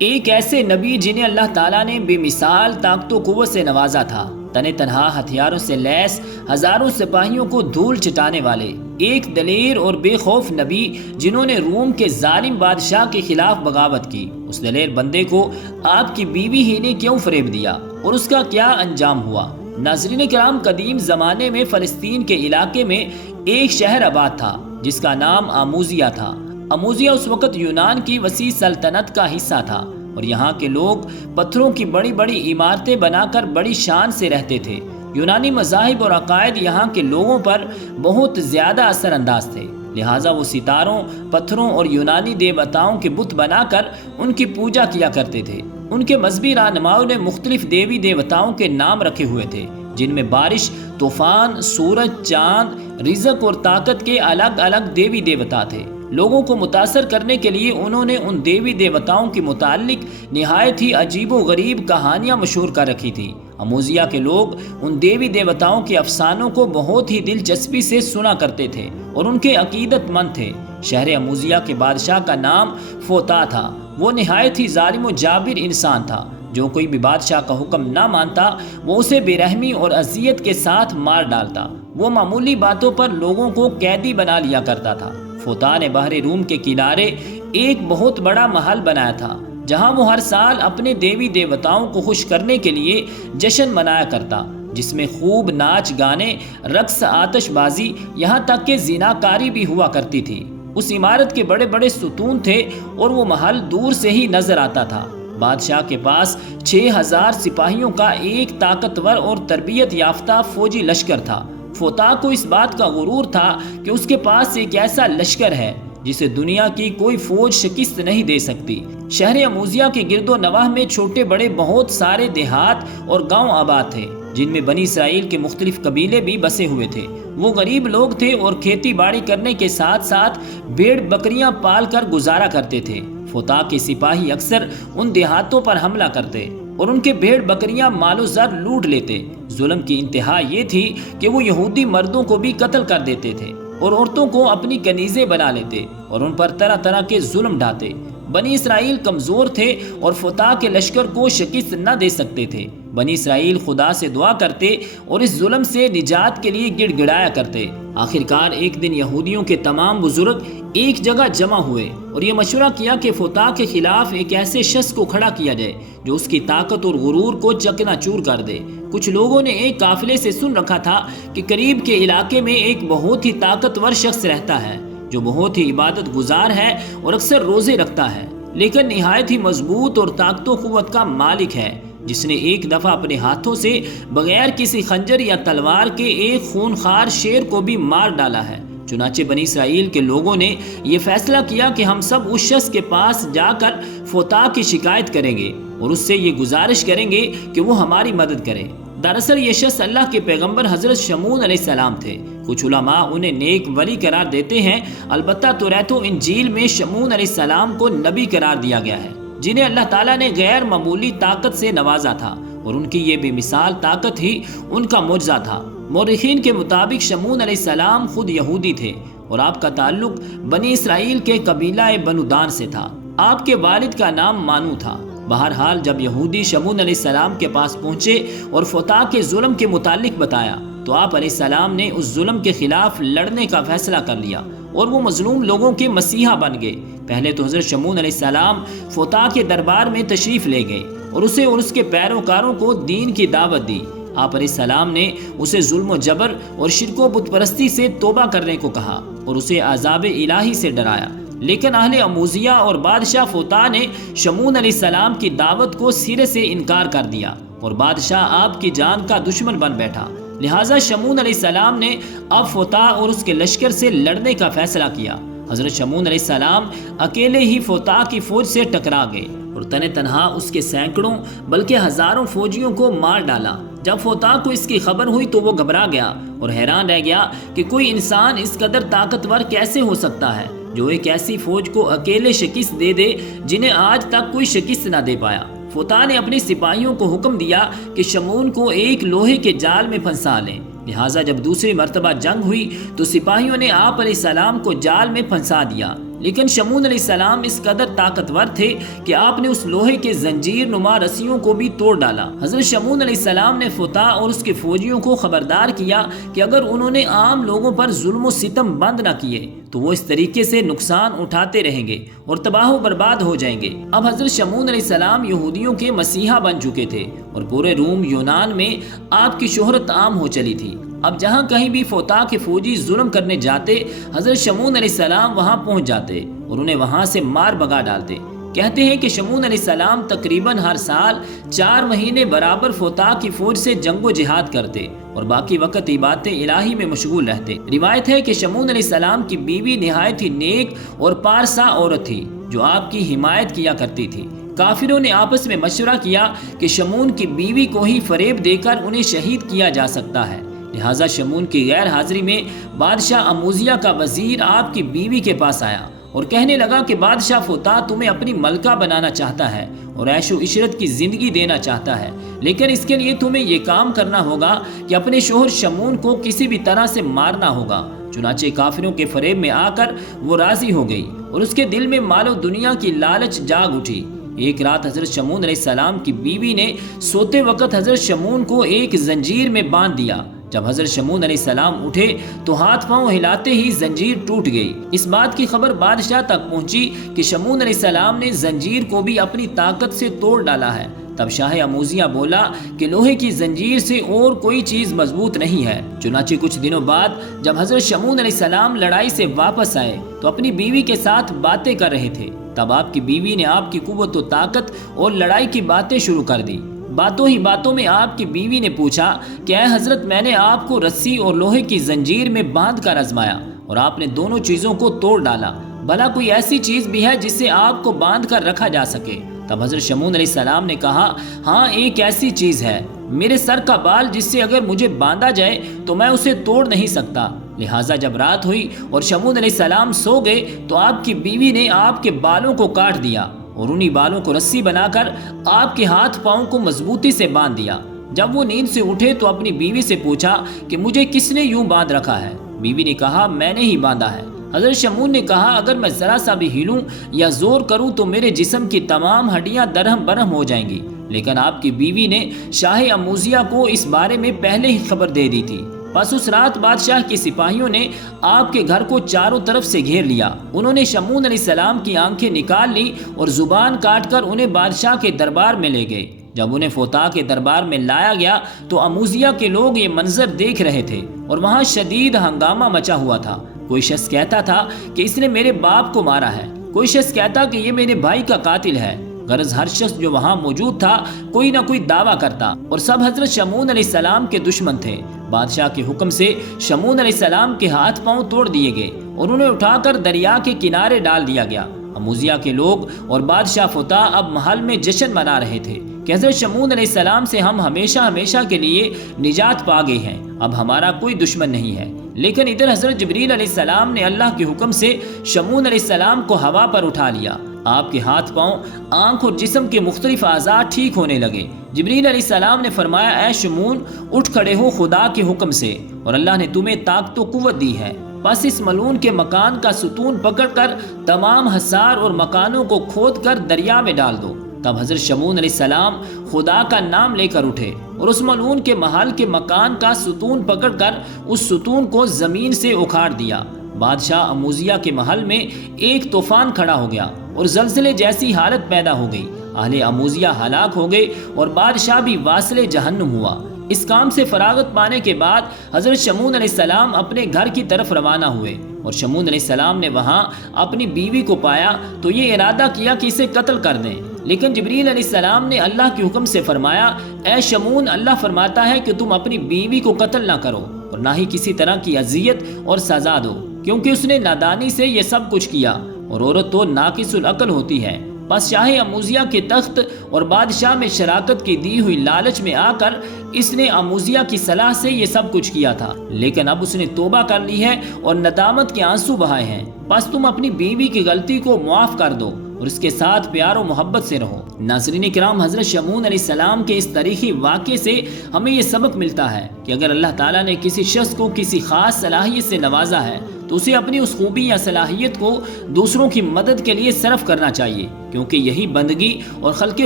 ایک ایسے نبی جنہیں اللہ تعالیٰ نے بے مثال طاقت و قوت سے نوازا تھا، تن تنہا ہتھیاروں سے لیس ہزاروں سپاہیوں کو دھول چٹانے والے، ایک دلیر اور بے خوف نبی جنہوں نے روم کے ظالم بادشاہ کے خلاف بغاوت کی۔ اس دلیر بندے کو آپ کی بیوی ہی نے کیوں فریب دیا اور اس کا کیا انجام ہوا؟ ناظرین کرام، قدیم زمانے میں فلسطین کے علاقے میں ایک شہر آباد تھا جس کا نام آموزیہ تھا۔ اموزیہ اس وقت یونان کی وسیع سلطنت کا حصہ تھا اور یہاں کے لوگ پتھروں کی بڑی بڑی عمارتیں بنا کر بڑی شان سے رہتے تھے۔ یونانی مذاہب اور عقائد یہاں کے لوگوں پر بہت زیادہ اثر انداز تھے، لہٰذا وہ ستاروں، پتھروں اور یونانی دیوتاؤں کے بت بنا کر ان کی پوجا کیا کرتے تھے۔ ان کے مذہبی رہنماؤں نے مختلف دیوی دیوتاؤں کے نام رکھے ہوئے تھے، جن میں بارش، طوفان، سورج، چاند، رزق اور طاقت کے الگ الگ دیوی دیوتا تھے۔ لوگوں کو متاثر کرنے کے لیے انہوں نے ان دیوی دیوتاؤں کے متعلق نہایت ہی عجیب و غریب کہانیاں مشہور کر رکھی تھیں۔ اموزیہ کے لوگ ان دیوی دیوتاؤں کے افسانوں کو بہت ہی دلچسپی سے سنا کرتے تھے اور ان کے عقیدت مند تھے۔ شہر اموزیہ کے بادشاہ کا نام فوتا تھا۔ وہ نہایت ہی ظالم و جابر انسان تھا۔ جو کوئی بھی بادشاہ کا حکم نہ مانتا وہ اسے بے رحمی اور اذیت کے ساتھ مار ڈالتا۔ وہ معمولی باتوں پر لوگوں کو قیدی بنا لیا کرتا تھا۔ فوتا نے بحر روم کے کنارے ایک بہت بڑا محل بنایا تھا جہاں وہ ہر سال اپنے دیوی دیوتاؤں کو خوش کرنے کے لیے جشن منایا کرتا، جس میں خوب ناچ گانے، رقص، آتش بازی، یہاں تک کہ زناکاری بھی ہوا کرتی تھی۔ اس عمارت کے بڑے بڑے ستون تھے اور وہ محل دور سے ہی نظر آتا تھا۔ بادشاہ کے پاس 6000 سپاہیوں کا ایک طاقتور اور تربیت یافتہ فوجی لشکر تھا۔ فوتا کو اس بات کا غرور تھا کہ اس کے پاس ایک ایسا لشکر ہے جسے دنیا کی کوئی فوج شکست نہیں دے سکتی۔ شہر اموزیہ کے گرد و نواح میں چھوٹے بڑے بہت سارے دیہات اور گاؤں آباد تھے، جن میں بنی اسرائیل کے مختلف قبیلے بھی بسے ہوئے تھے۔ وہ غریب لوگ تھے اور کھیتی باڑی کرنے کے ساتھ ساتھ بھیڑ بکریاں پال کر گزارا کرتے تھے۔ فوتا کے سپاہی اکثر ان دیہاتوں پر حملہ کرتے اور ان کے بھیڑ بکریاں مال و زر لوٹ لیتے۔ ظلم کی انتہا یہ تھی کہ وہ یہودی مردوں کو بھی قتل کر دیتے تھے اور عورتوں کو اپنی کنیزیں بنا لیتے اور ان پر طرح طرح کے ظلم ڈھاتے۔ بنی اسرائیل کمزور تھے اور فوتا کے لشکر کو شکست نہ دے سکتے تھے۔ بنی اسرائیل خدا سے دعا کرتے اور اس ظلم سے نجات کے لیے گڑ گڑایا کرتے۔ آخرکار ایک دن یہودیوں کے تمام بزرگ ایک جگہ جمع ہوئے اور یہ مشورہ کیا کہ فوتا کے خلاف ایک ایسے شخص کو کھڑا کیا جائے جو اس کی طاقت اور غرور کو چکنا چور کر دے۔ کچھ لوگوں نے ایک قافلے سے سن رکھا تھا کہ قریب کے علاقے میں ایک بہت ہی طاقتور شخص رہتا ہے جو بہت ہی عبادت گزار ہے اور اکثر روزے رکھتا ہے، لیکن نہایت ہی مضبوط اور طاقت و قوت کا مالک ہے، جس نے ایک دفعہ اپنے ہاتھوں سے بغیر کسی خنجر یا تلوار کے ایک خونخوار شیر کو بھی مار ڈالا ہے۔ چنانچہ بنی اسرائیل کے لوگوں نے یہ فیصلہ کیا کہ ہم سب اس شخص کے پاس جا کر فوتا کی شکایت کریں گے اور اس سے یہ گزارش کریں گے کہ وہ ہماری مدد کرے۔ دراصل یہ شخص اللہ کے پیغمبر حضرت شمعون علیہ السلام تھے۔ کچھ علماء انہیں نیک ولی قرار دیتے ہیں، البتہ توریت و انجیل میں شمعون علیہ السلام کو نبی قرار دیا گیا ہے، جنہیں اللہ تعالیٰ نے غیر معمولی طاقت سے نوازا تھا اور ان کی یہ بے مثال طاقت ہی ان کا معجزہ تھا۔ مورخین کے مطابق شمعون علیہ السلام خود یہودی تھے اور آپ کا تعلق بنی اسرائیل کے قبیلہ بنو دان سے تھا۔ آپ کے والد کا نام مانو تھا۔ بہرحال جب یہودی شمعون علیہ السلام کے پاس پہنچے اور فوتا کے ظلم کے متعلق بتایا تو آپ علیہ السلام نے اس ظلم کے خلاف لڑنے کا فیصلہ کر لیا اور وہ مظلوم لوگوں کے مسیحا بن گئے۔ پہلے تو حضرت شمعون علیہ السلام فوتا کے دربار میں تشریف لے گئے اور اسے اور اس کے پیروکاروں کو دین کی دعوت دی۔ آپ علیہ السلام نے اسے ظلم و جبر اور شرک و بت پرستی سے توبہ کرنے کو کہا اور اسے عذاب الہی سے ڈرایا، لیکن اہل اموزیہ اور بادشاہ فوتا نے شمعون علیہ السلام کی دعوت کو سرے سے انکار کر دیا اور بادشاہ آپ کی جان کا دشمن بن بیٹھا۔ لہٰذا شمعون علیہ السلام نے اب فوتا اور اس کے لشکر سے لڑنے کا فیصلہ کیا۔ حضرت شمعون علیہ السلام اکیلے ہی فوتا کی فوج سے ٹکرا گئے اور تن تنہا اس کے سینکڑوں بلکہ ہزاروں فوجیوں کو مار ڈالا۔ جب فوتا کو اس کی خبر ہوئی تو وہ گھبرا گیا اور حیران رہ گیا کہ کوئی انسان اس قدر طاقتور کیسے ہو سکتا ہے جو ایک ایسی فوج کو اکیلے شکست دے دے جنہیں آج تک کوئی شکست نہ دے پایا۔ فوتا نے اپنے سپاہیوں کو حکم دیا کہ شمعون کو ایک لوہے کے جال میں پھنسا لیں۔ لہٰذا جب دوسری مرتبہ جنگ ہوئی تو سپاہیوں نے آپ علیہ السلام کو جال میں پھنسا دیا، لیکن شمعون علیہ السلام اس قدر طاقتور تھے کہ آپ نے اس لوہے کے زنجیر نما رسیوں کو بھی توڑ ڈالا۔ حضرت شمعون علیہ السلام نے فتح اور اس کے فوجیوں کو خبردار کیا کہ اگر انہوں نے عام لوگوں پر ظلم و ستم بند نہ کیے تو وہ اس طریقے سے نقصان اٹھاتے رہیں گے اور تباہ و برباد ہو جائیں گے۔ اب حضرت شمعون علیہ السلام یہودیوں کے مسیحا بن چکے تھے اور پورے روم یونان میں آپ کی شہرت عام ہو چلی تھی۔ اب جہاں کہیں بھی فتح کے فوجی ظلم کرنے جاتے، حضرت شمعون علیہ السلام وہاں پہنچ جاتے اور انہیں وہاں سے مار بھگا ڈالتے۔ کہتے ہیں کہ شمعون علیہ السلام تقریباً ہر سال 4 مہینے برابر فتح کی فوج سے جنگ و جہاد کرتے اور باقی وقت عبادت الہی میں مشغول رہتے۔ روایت ہے کہ شمعون علیہ السلام کی بیوی نہایت ہی نیک اور پارسا عورت تھی جو آپ کی حمایت کیا کرتی تھی۔ کافروں نے آپس میں مشورہ کیا کہ شمعون کی بیوی کو ہی فریب دے کر انہیں شہید کیا جا سکتا ہے، لہٰذا شمعون کی غیر حاضری میں بادشاہ اموزیہ کا وزیر آپ کی بیوی کے پاس آیا اور کہنے لگا کہ بادشاہ فتح تمہیں اپنی ملکہ بنانا چاہتا ہے اور عیش و عشرت کی زندگی دینا چاہتا ہے، لیکن اس کے لیے تمہیں یہ کام کرنا ہوگا کہ اپنے شوہر شمعون کو کسی بھی طرح سے مارنا ہوگا۔ چنانچہ کافروں کے فریب میں آ کر وہ راضی ہو گئی اور اس کے دل میں مال و دنیا کی لالچ جاگ اٹھی۔ ایک رات حضرت شمعون علیہ السلام کی بیوی نے سوتے وقت حضرت شمعون کو ایک زنجیر میں باندھ دیا۔ جب حضرت شمعون علیہ السلام اٹھے تو ہاتھ پاؤں ہلاتے ہی زنجیر ٹوٹ گئی۔ اس بات کی خبر بادشاہ تک پہنچی کہ شمعون علیہ السلام نے زنجیر کو بھی اپنی طاقت سے توڑ ڈالا ہے۔ تب شاہ اموزیہ بولا کہ لوہے کی زنجیر سے اور کوئی چیز مضبوط نہیں ہے۔ چنانچہ کچھ دنوں بعد جب حضرت شمعون علیہ السلام لڑائی سے واپس آئے تو اپنی بیوی کے ساتھ باتیں کر رہے تھے۔ تب آپ کی بیوی نے آپ کی قوت و طاقت اور لڑائی کی باتیں شروع کر دی۔ باتوں ہی باتوں میں آپ کی بیوی نے پوچھا کہ اے حضرت، میں نے آپ کو رسی اور لوہے کی زنجیر میں باندھ کر آزمایا اور آپ نے دونوں چیزوں کو توڑ ڈالا، بھلا کوئی ایسی چیز بھی ہے جس سے آپ کو باندھ کر رکھا جا سکے؟ تب حضرت شمعون علیہ السلام نے کہا ہاں، ایک ایسی چیز ہے، میرے سر کا بال، جس سے اگر مجھے باندھا جائے تو میں اسے توڑ نہیں سکتا۔ لہٰذا جب رات ہوئی اور شمعون علیہ السلام سو گئے تو آپ کی بیوی نے آپ کے بالوں کو کاٹ دیا اور انہی بالوں کو رسی بنا کر آپ کے ہاتھ پاؤں کو مضبوطی سے باندھ دیا۔ جب وہ نیند سے اٹھے تو اپنی بیوی سے پوچھا کہ مجھے کس نے یوں باندھ رکھا ہے؟ بیوی نے کہا میں نے ہی باندھا ہے۔ حضرت شمعون نے کہا اگر میں ذرا سا بھی ہلوں یا زور کروں تو میرے جسم کی تمام ہڈیاں درہم برہم ہو جائیں گی، لیکن آپ کی بیوی نے شاہ اموزیہ کو اس بارے میں پہلے ہی خبر دے دی تھی۔ پس اس رات بادشاہ کے سپاہیوں نے آپ کے گھر کو چاروں طرف سے گھیر لیا۔ انہوں نے شمعون علیہ السلام کی آنکھیں نکال لی اور زبان کاٹ کر انہیں بادشاہ کے دربار میں لے گئے۔ جب انہیں فتح کے دربار میں لایا گیا تو اموزیہ کے لوگ یہ منظر دیکھ رہے تھے اور وہاں شدید ہنگامہ مچا ہوا تھا۔ کوئی شخص کہتا تھا کہ اس نے میرے باپ کو مارا ہے، کوئی شخص کہتا کہ یہ میرے بھائی کا قاتل ہے۔ غرض ہر شخص جو وہاں موجود تھا کوئی نہ کوئی دعویٰ کرتا اور سب حضرت شمعون علیہ السلام کے دشمن تھے۔ بادشاہ کے حکم سے شمعون علیہ السلام کے ہاتھ پاؤں توڑ دیے گئے اور انہیں اٹھا کر دریا کے کنارے ڈال دیا گیا۔ اموزیہ کے لوگ اور بادشاہ فتح اب محل میں جشن منا رہے تھے کہ حضرت شمعون علیہ السلام سے ہم ہمیشہ ہمیشہ کے لیے نجات پا گئے ہیں، اب ہمارا کوئی دشمن نہیں ہے۔ لیکن ادھر حضرت جبریل علیہ السلام نے اللہ کے حکم سے شمعون علیہ السلام کو ہوا پر اٹھا لیا۔ آپ کے ہاتھ پاؤں، آنکھ اور جسم کے مختلف اعضاء ٹھیک ہونے لگے۔ جبریل علیہ السلام نے فرمایا اے شمعون، اٹھ کھڑے ہو خدا کے حکم سے، اور اللہ نے تمہیں طاقت و قوت دی ہے، بس اس ملعون کے مکان کا ستون پکڑ کر تمام حصار اور مکانوں کو کھود کر دریا میں ڈال دو۔ تب حضرت شمعون علیہ السلام خدا کا نام لے کر اٹھے اور اس ملعون کے محل کے مکان کا ستون پکڑ کر اس ستون کو زمین سے اکھاڑ دیا۔ بادشاہ اموزیہ کے محل میں ایک طوفان کھڑا ہو گیا اور زلزلے جیسی حالت پیدا ہو گئی۔ اہل اموزیہ ہلاک ہو گئے اور بادشاہ بھی واصل جہنم ہوا۔ اس کام سے فراغت پانے کے بعد حضرت شمعون علیہ السلام اپنے گھر کی طرف روانہ ہوئے اور شمعون علیہ السلام نے وہاں اپنی بیوی کو پایا تو یہ ارادہ کیا کہ اسے قتل کر دیں، لیکن جبریل علیہ السلام نے اللہ کے حکم سے فرمایا اے شمعون، اللہ فرماتا ہے کہ تم اپنی بیوی کو قتل نہ کرو اور نہ ہی کسی طرح کی اذیت اور سزا دو، کیونکہ اس نے نادانی سے یہ سب کچھ کیا اور عورت تو ناقص العقل ہوتی ہے۔ بس شاہ اموزیہ کے تخت اور بادشاہ میں شراکت کی دی ہوئی لالچ میں آ کر اس نے اموزیہ کی صلاح سے یہ سب کچھ کیا تھا، لیکن اب اس نے توبہ کر لی ہے اور ندامت کے آنسو بہائے ہیں۔ بس تم اپنی بیوی کی غلطی کو معاف کر دو اور اس کے ساتھ پیار و محبت سے رہو۔ ناظرین کرام، حضرت شمعون علیہ السلام کے اس تاریخی واقعے سے ہمیں یہ سبق ملتا ہے کہ اگر اللہ تعالیٰ نے کسی شخص کو کسی خاص صلاحیت سے نوازا ہے تو اسے اپنی اس خوبی یا صلاحیت کو دوسروں کی مدد کے لیے صرف کرنا چاہیے، کیونکہ یہی بندگی اور خلق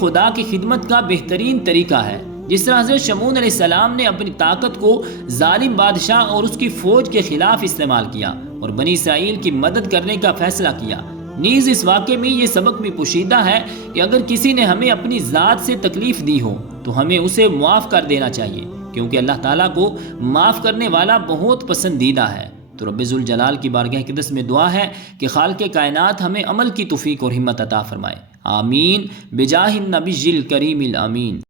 خدا کی خدمت کا بہترین طریقہ ہے۔ جس طرح حضرت شمعون علیہ السلام نے اپنی طاقت کو ظالم بادشاہ اور اس کی فوج کے خلاف استعمال کیا اور بنی اسرائیل کی مدد کرنے کا فیصلہ کیا، نیز اس واقعے میں یہ سبق بھی پوشیدہ ہے کہ اگر کسی نے ہمیں اپنی ذات سے تکلیف دی ہو تو ہمیں اسے معاف کر دینا چاہیے، کیونکہ اللہ تعالیٰ کو معاف کرنے والا بہت پسندیدہ ہے۔ تو رب ذوالجلال کی بارگاہ اقدس میں دعا ہے کہ خالق کائنات ہمیں عمل کی توفیق اور ہمت عطا فرمائے، آمین بجاہ النبی الکریم الامین۔